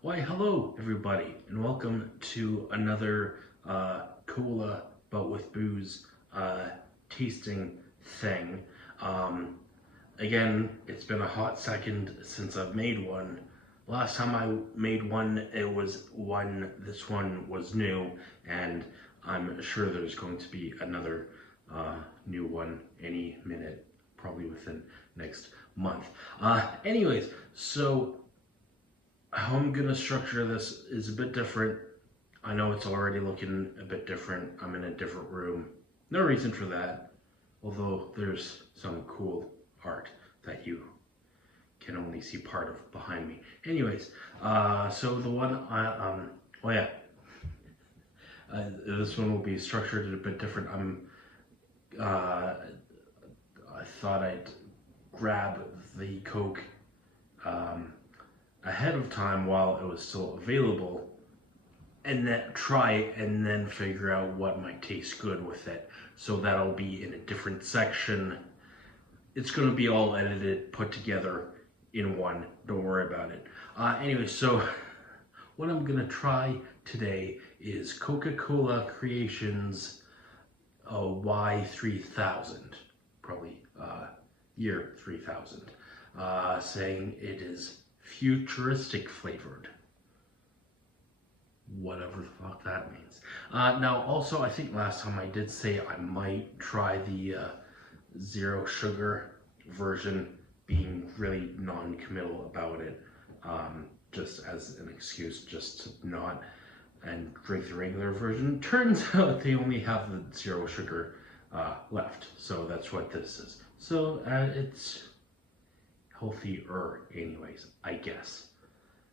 Why, hello everybody, and welcome to another cola but with booze tasting thing. Um, Again, it's been a hot second since I've made one. Last time I made one, this one was new, and I'm sure there's going to be another new one any minute, probably within next month. Anyways, so how I'm gonna structure this is a bit different. I know it's already looking a bit different. I'm in a different room. No reason for that, although there's some cool art that you can only see part of behind me. Anyways, so the one oh yeah, this one will be structured a bit different. I thought I'd grab the Coke um, ahead of time while it was still available, and then try it and then figure out what might taste good with it. So that'll be in a different section. It's going to be all edited, put together in one. Don't worry about it. Anyway, so what I'm going to try today is Coca-Cola Creations Y3000, probably year 3000, saying it is futuristic flavored. Whatever the fuck that means. Now, also, I think last time I did say I might try the zero sugar version, being really non-committal about it, just as an excuse just to not and drink the regular version. Turns out they only have the zero sugar left, so that's what this is. So it's healthier anyways, I guess.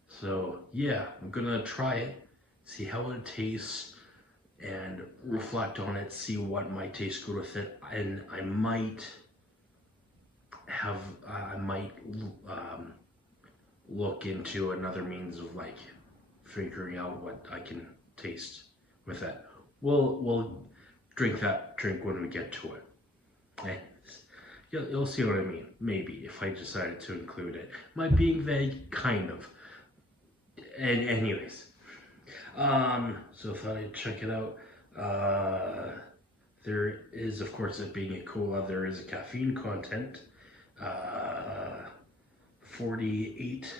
So yeah, I'm gonna try it, see how it tastes, and reflect on it, see what might taste good with it, and I might look into another means of like figuring out what I can taste with it. We'll drink that drink when we get to it. Okay? You'll see what I mean. Maybe if I decided to include it. Am I being vague? Kind of. And anyways, so thought I'd check it out. There is, of course, it being a cola, there is a caffeine content. 48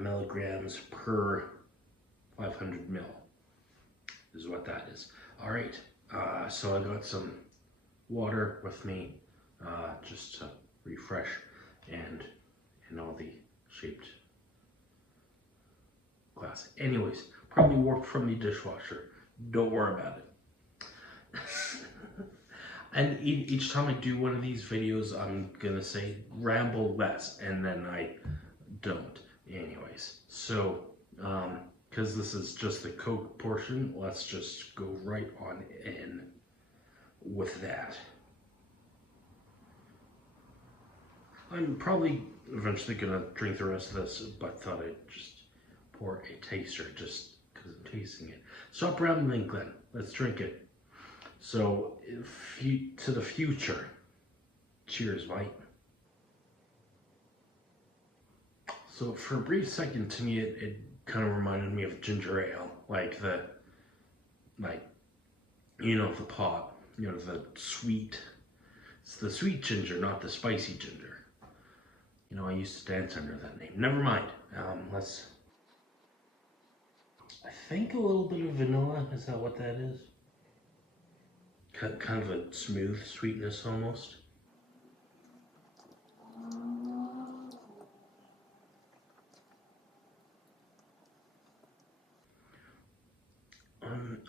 milligrams per 500 mil is what that is. All right, so I got some water with me just to refresh, and in all the shaped glass. Anyways, probably worked from the dishwasher. Don't worry about it. And each time I do one of these videos, I'm gonna say ramble less, and then I don't. Anyways, so because this is just the Coke portion, let's just go right on in with that. I'm probably eventually gonna drink the rest of this, but thought I'd just pour a taster just because I'm tasting it. Stop rambling, Glenn. Let's drink it. So, to the future. Cheers, mate. So, for a brief second, to me, it kind of reminded me of ginger ale, like the pot, the sweet. It's the sweet ginger, not the spicy ginger. I used to dance under that name. Never mind. I think a little bit of vanilla. Is that what that is? Kind of a smooth sweetness almost.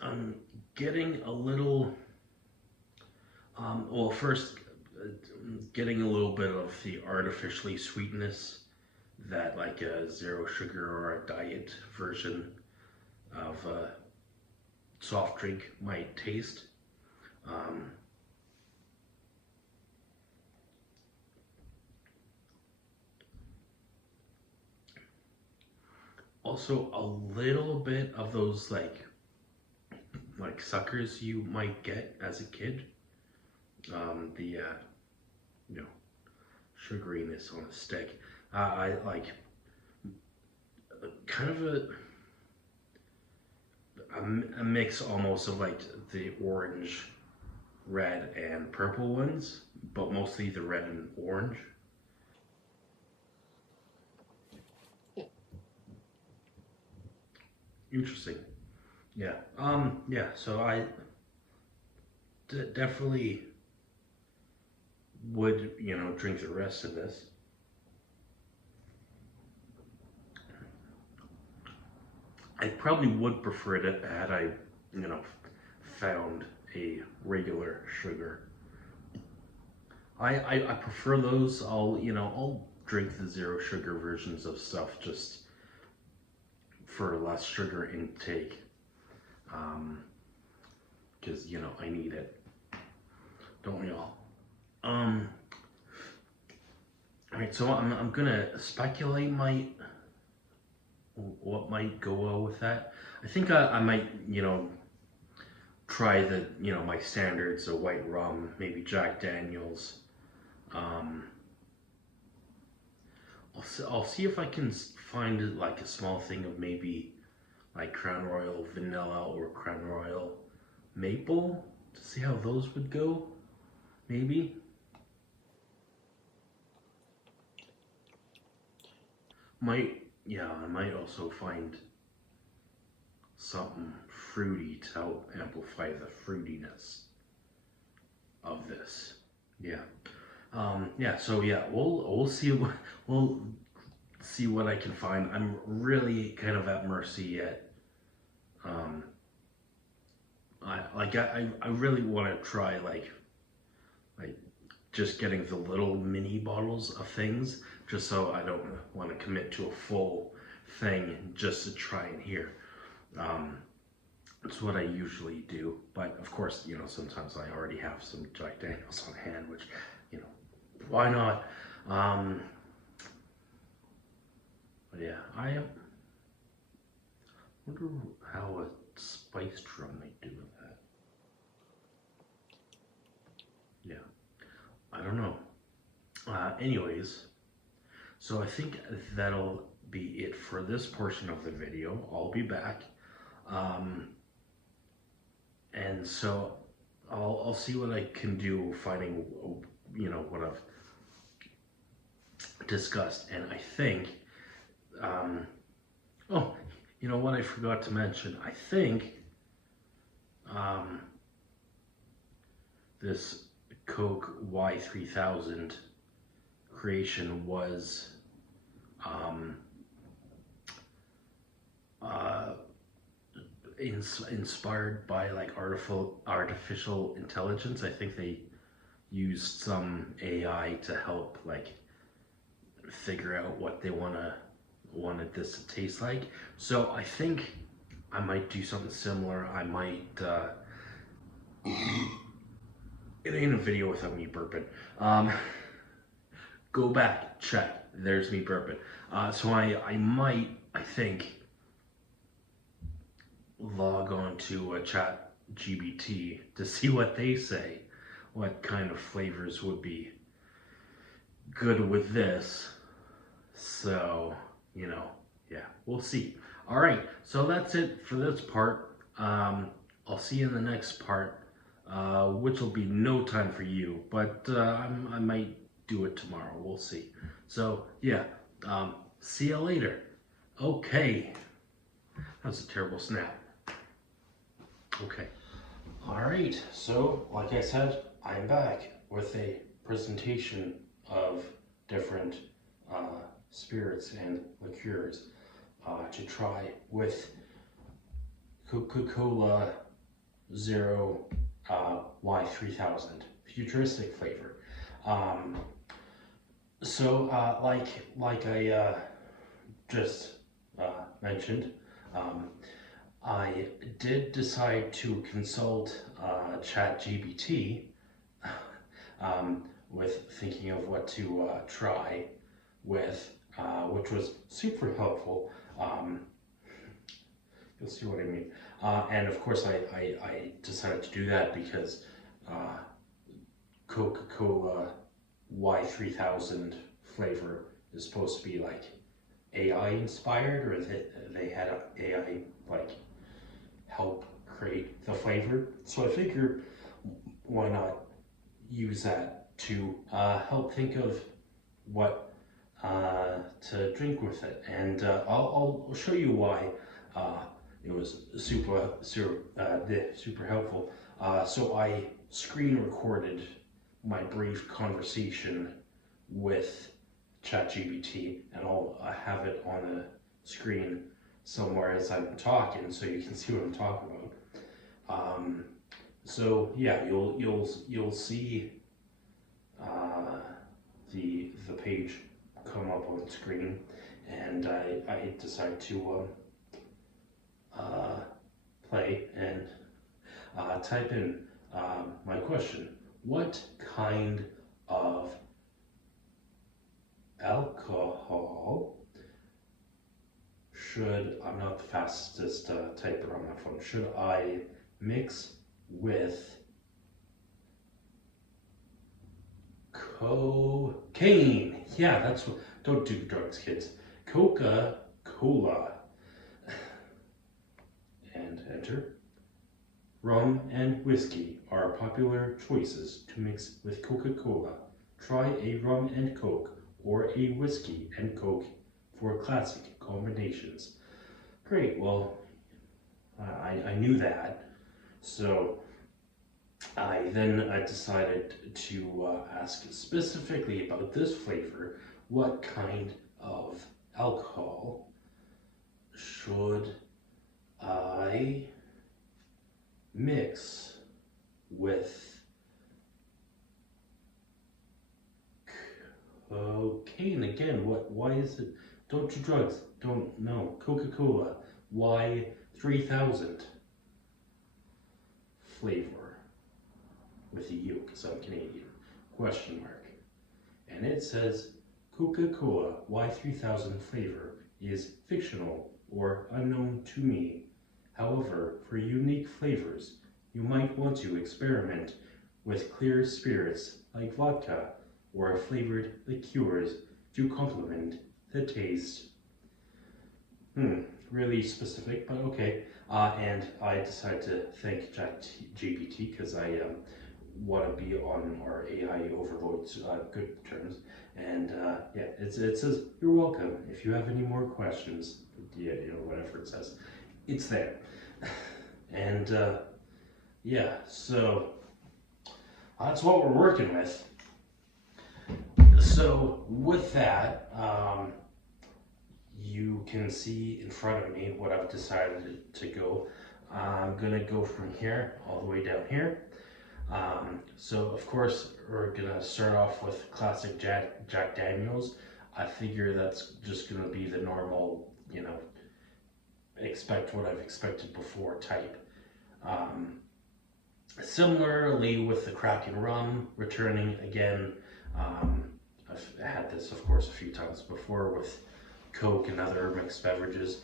I'm getting a little, well, first, getting a little bit of the artificially sweetness that like a zero sugar or a diet version of a soft drink might taste. Also, a little bit of those like suckers you might get as a kid. The sugariness on a stick. I like kind of a mix almost of like the orange, red, and purple ones, but mostly the red and orange. Interesting. Yeah. Yeah. So I definitely would, drink the rest of this. I probably would prefer it had I, found a regular sugar. I prefer those. I'll drink the zero sugar versions of stuff just for less sugar intake. Because, I need it. Don't we all? Alright, so I'm gonna speculate what might go well with that. I think I might, try the, my standards, so white rum, maybe Jack Daniels. I'll see if I can find like a small thing of maybe like Crown Royal vanilla or Crown Royal maple to see how those would go, maybe. I might also find something fruity to help amplify the fruitiness of this. Yeah. Yeah, so yeah, we'll see what I can find. I'm really kind of at mercy at I really want to try like just getting the little mini bottles of things, just so I don't want to commit to a full thing just to try and hear. It's what I usually do, but of course, sometimes I already have some Jack Daniels on hand, which, why not? But yeah, I wonder how a spiced rum might do with that. Yeah, I don't know. Anyways, so I think that'll be it for this portion of the video. I'll be back. And so I'll see what I can do finding, what I've discussed. And I think, oh, you know what I forgot to mention? I think this Coke Y3000 creation was inspired by like artificial intelligence. I think they used some AI to help like figure out what they wanted this to taste like. So I think I might do something similar. I might it ain't a video without me burping. Go back, check. There's me burping. So I think log on to a chat GBT to see what they say, what kind of flavors would be good with this. So, yeah, we'll see. All right, so that's it for this part. I'll see you in the next part, which will be no time for you, but I might do it tomorrow. We'll see. So, yeah, see you later. Okay. That was a terrible snap. Okay. All right. So, like I said, I'm back with a presentation of different spirits and liqueurs to try with Coca-Cola Y3000 futuristic flavor. So, like I just mentioned, I did decide to consult ChatGPT with thinking of what to try with, which was super helpful. You'll see what I mean. And of course, I decided to do that because Coca-Cola Y3000 flavor is supposed to be like AI inspired, or they had AI like help create the flavor. So I figure why not use that to help think of what to drink with it, and I'll show you why it was super helpful. So I screen recorded my brief conversation with ChatGPT, and I'll have it on the screen somewhere as I'm talking, so you can see what I'm talking about. So yeah, you'll see the page come up on the screen, and I decide to play and type in my question: what kind of alcohol should, I'm not the fastest typer on my phone, should I mix with cocaine? Yeah, that's what, don't do drugs, kids. Coca-Cola. And enter. Rum and whiskey are popular choices to mix with Coca-Cola. Try a rum and coke or a whiskey and coke for classic combinations. Great, well, I knew that. So I decided to ask specifically about this flavor: what kind of alcohol should I mix with cocaine? Again, why is it, don't do drugs, don't, no, Coca-Cola Y3000 flavor with a U, because I'm Canadian, question mark. And it says Coca-Cola Y3000 flavor is fictional or unknown to me. However, for unique flavors, you might want to experiment with clear spirits like vodka or flavored liqueurs to complement the taste. Really specific, but okay. And I decided to thank ChatGPT because I want to be on our AI overload's good terms. And yeah, it says, you're welcome. If you have any more questions, yeah, you know, whatever it says, it's there. And yeah, so that's what we're working with. So with that, you can see in front of me what I've decided to go. I'm gonna go from here all the way down here. So of course we're gonna start off with classic Jack Daniels. I figure that's just gonna be the normal, you know, expect what I've expected before type. Similarly with the Kraken Rum, returning again. I've had this, of course, a few times before with Coke and other mixed beverages.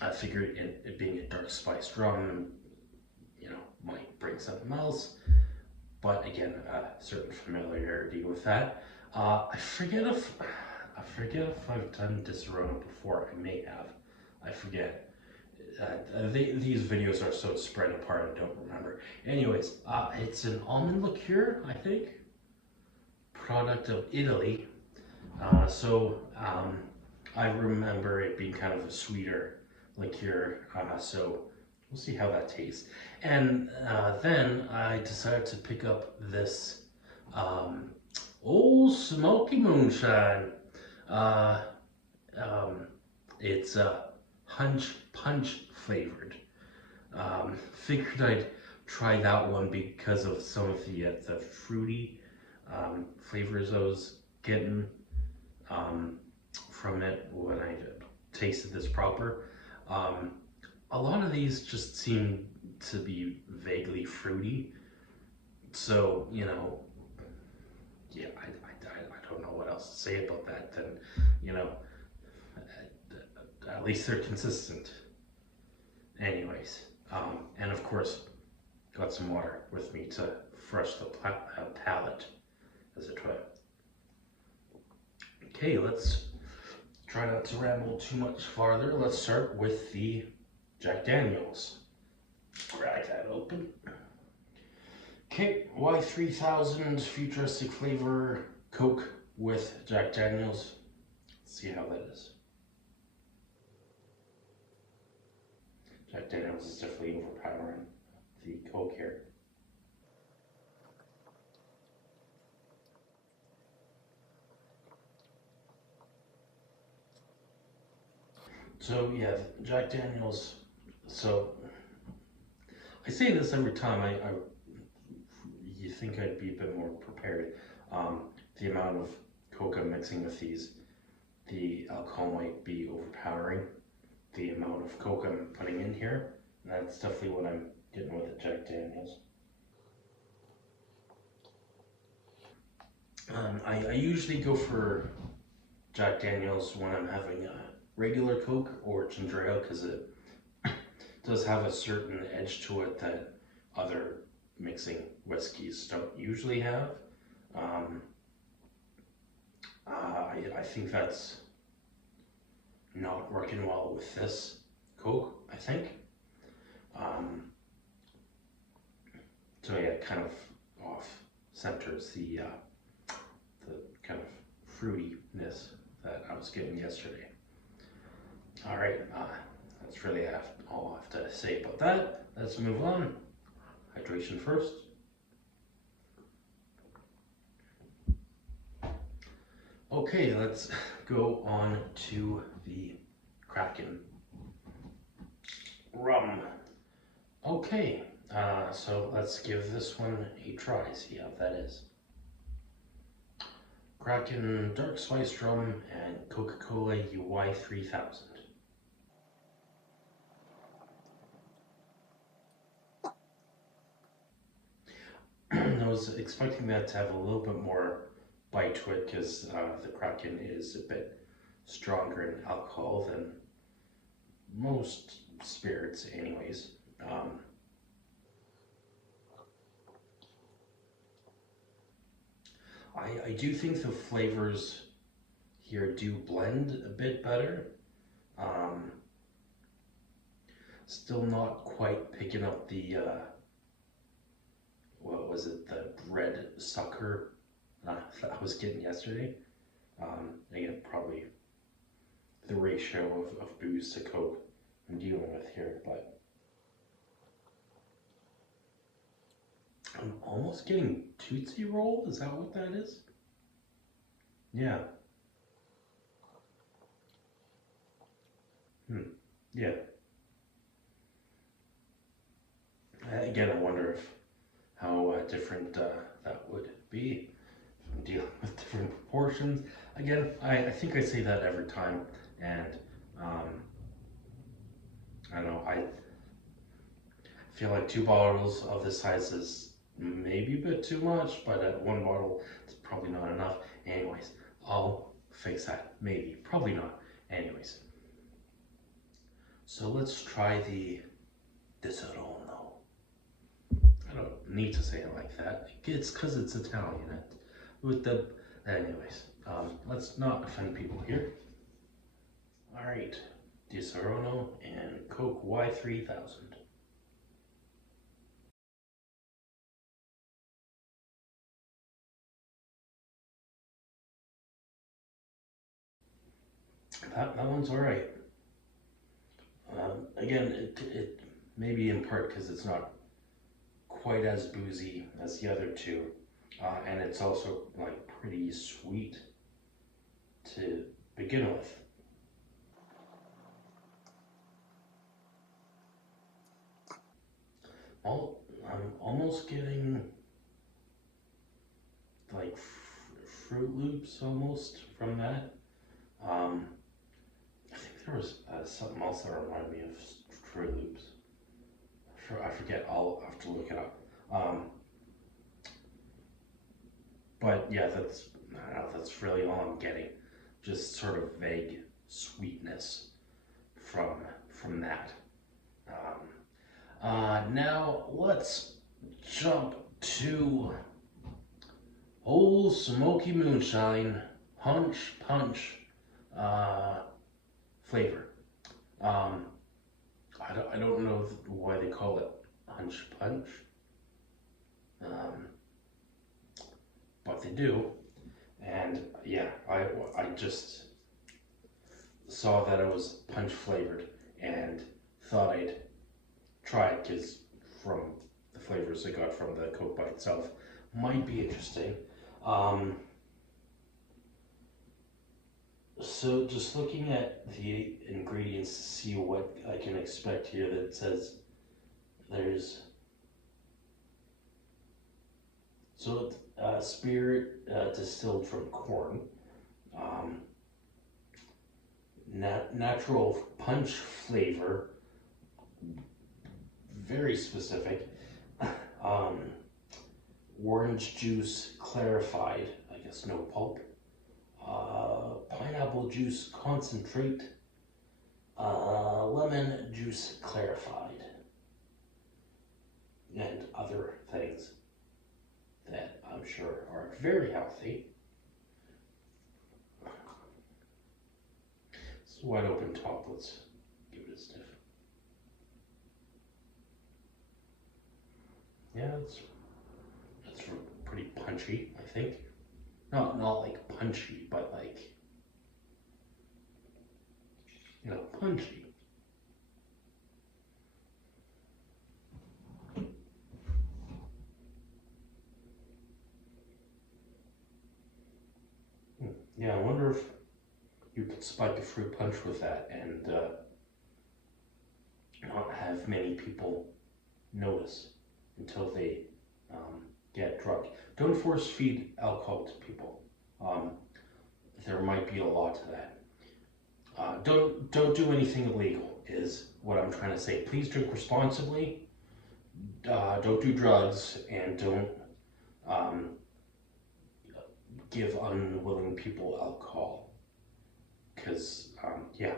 I figured it being a dark spiced rum, you know, might bring something else. But again, a certain familiarity with that. I forget if I've done Disaronno before. I may have. I forget. These videos are so spread apart, I don't remember. Anyways, it's an almond liqueur, I think. Product of Italy. I remember it being kind of a sweeter liqueur. So we'll see how that tastes. And then I decided to pick up this Ol Smokey Moonshine. It's Hunch Punch flavored. Figured I'd try that one because of some of the fruity flavors I was getting from it when I tasted this proper. A lot of these just seem to be vaguely fruity, so you know, yeah, I don't know what else to say about that. Then, you know, at least they're consistent. Anyways, and of course, got some water with me to fresh the palate, as it were. Okay, let's try not to ramble too much farther. Let's start with the Jack Daniels. Crack that open. Okay, Y3000 futuristic flavor Coke with Jack Daniels. Let's see how that is. Jack Daniels is definitely overpowering the Coke here. So yeah, Jack Daniels. So I say this every time. You think I'd be a bit more prepared. The amount of Coca mixing with these, the alcohol might be overpowering the amount of Coke I'm putting in here. And that's definitely what I'm getting with the Jack Daniels. I usually go for Jack Daniels when I'm having a regular Coke or ginger ale because it does have a certain edge to it that other mixing whiskeys don't usually have. I think that's not working well with this Coke, I think. So yeah, kind of off centers the kind of fruitiness that I was getting yesterday. All right, that's really all I have to say about that. Let's move on. Hydration first. Okay, let's go on to the Kraken Rum. Okay, so let's give this one a try, see how that is. Kraken Dark Spiced Rum and Coca-Cola Y3000. I was expecting that to have a little bit more bite to it because the Kraken is a bit stronger in alcohol than most spirits anyways. I do think the flavors here do blend a bit better. Still not quite picking up the what was it, the red sucker that I was getting yesterday. Again, probably the ratio of booze to Coke I'm dealing with here, but I'm almost getting Tootsie Roll. Is that what that is? Yeah. Yeah. Again, I wonder if how different that would be if I'm dealing with different proportions. Again, I think I say that every time, and I don't know, I feel like 2 bottles of this size is maybe a bit too much, but at 1 bottle it's probably not enough. Anyways, I'll fix that. Maybe, probably not. Anyways, so let's try the Disaronno. I don't need to say it like that. It's because it's Italian. Anyways, let's not offend people here. All right, Disaronno and Coke Y3000. That one's all right. Again, it maybe in part because it's not quite as boozy as the other two, and it's also like pretty sweet to begin with. I'm almost getting like Fruit Loops almost from that. I think there was something else that reminded me of Fruit Loops. I forget. I'll have to look it up. But yeah, that's really all I'm getting. Just sort of vague sweetness from that. Now let's jump to Ol Smokey Moonshine, Hunch Punch, flavor. I don't know why they call it Hunch Punch, but they do. And yeah, I just saw that it was punch flavored and thought I'd try it because from the flavors I got from the Coke by itself might be interesting. So just looking at the ingredients to see what I can expect here, that it says there's spirit distilled from corn, natural punch flavor, very specific, orange juice clarified, I guess no pulp, pineapple juice concentrate, lemon juice clarified, and other things that I'm sure are very healthy. It's a wide open top. Let's give it a sniff. Yeah, it's pretty punchy, I think. Not like punchy, but like, you know, punchy. Yeah, I wonder if you could spike a fruit punch with that and not have many people notice until they get drunk. Don't force feed alcohol to people. There might be a lot to that. Don't do anything illegal is what I'm trying to say. Please drink responsibly. Don't do drugs, and don't give unwilling people alcohol. Because yeah.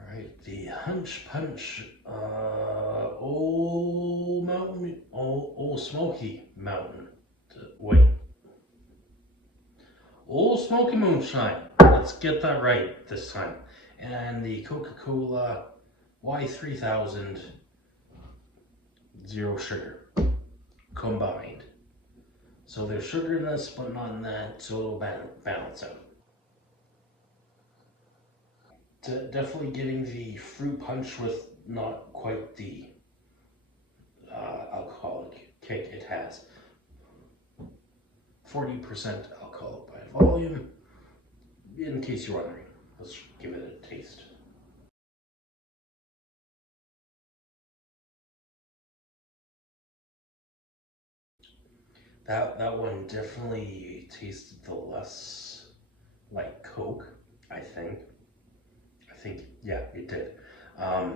Alright, the Hunch Punch Ol Smokey Mountain. Wait. Ol Smokey Moonshine. Let's get that right this time. And the Coca-Cola Y3000, zero sugar, combined. So there's sugar in this, but not in that, so it'll balance out. Definitely getting the fruit punch with not quite the alcoholic kick it has. 40% alcohol by volume, in case you're wondering. Let's give it a taste. That one definitely tasted the less like Coke, I think. Yeah, it did. I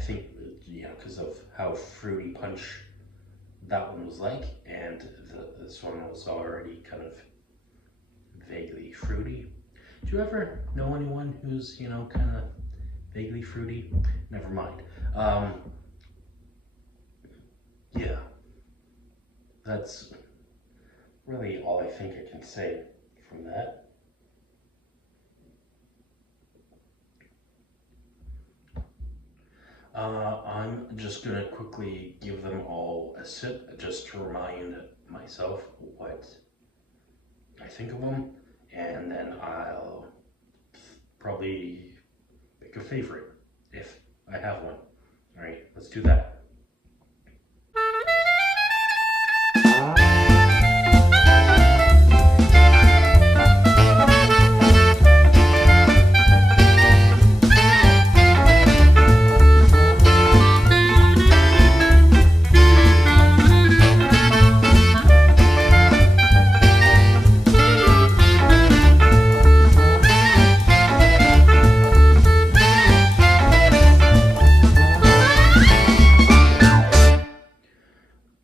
think, you know, because of how fruity punch that one was like, and this one was already kind of vaguely fruity. Do you ever know anyone who's, you know, kind of vaguely fruity? Never mind. Yeah, that's really all I think I can say from that. I'm just gonna quickly give them all a sip just to remind myself what I think of them, and then I'll probably pick a favorite if I have one. Alright, let's do that.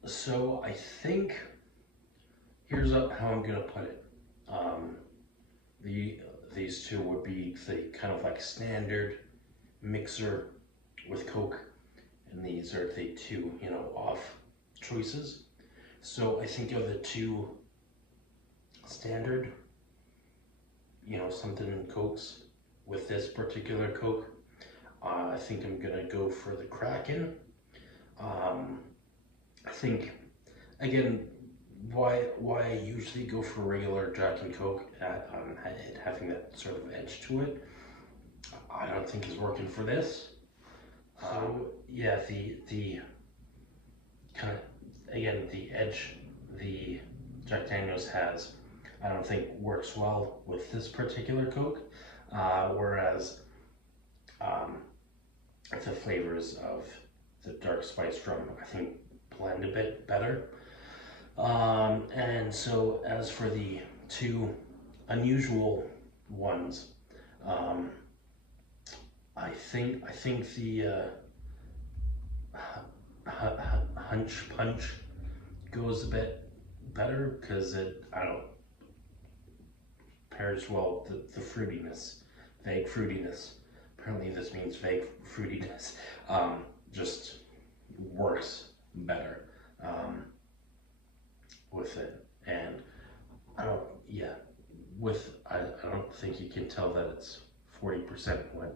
So I think here's how I'm gonna put it. These two would be the kind of like standard mixer with Coke, and these are the two, you know, off choices. So I think of the two standard, you know, something Cokes. With this particular Coke, I think I'm gonna go for the Kraken. I think, again, why I usually go for regular Jack and Coke at it having that sort of edge to it, I don't think is working for this. So yeah, the kind of, again, the edge the Jack Daniels has, I don't think works well with this particular Coke, whereas the flavors of the dark spiced rum, I think, blend a bit better. And so as for the two unusual ones, I think the Hunch Punch goes a bit better because it, I don't know, pairs well the fruitiness, vague fruitiness. Apparently this means vague fruitiness. Just works better with it. And I don't, yeah, I don't think you can tell that it's 40% when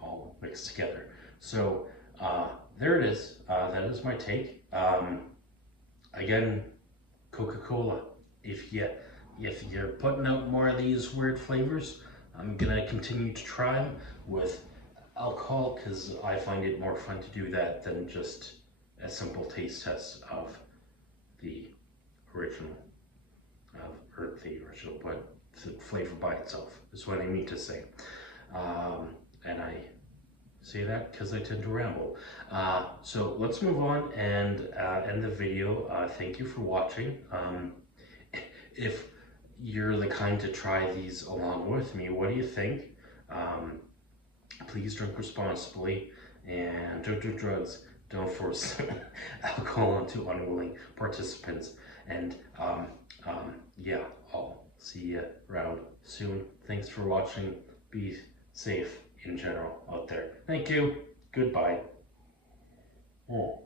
all mixed together. So there it is. That is my take. Again, Coca-Cola, if you're putting out more of these weird flavors, I'm gonna continue to try them with alcohol because I find it more fun to do that than just a simple taste test of the original, but the flavor by itself is what I mean to say. And I say that because I tend to ramble. So let's move on and end the video. Thank you for watching. If you're the kind to try these along with me, what do you think? Please drink responsibly and don't do drugs. Don't force alcohol onto unwilling participants. And yeah, I'll see you around soon. Thanks for watching. Be safe in general out there. Thank you. Goodbye. Oh.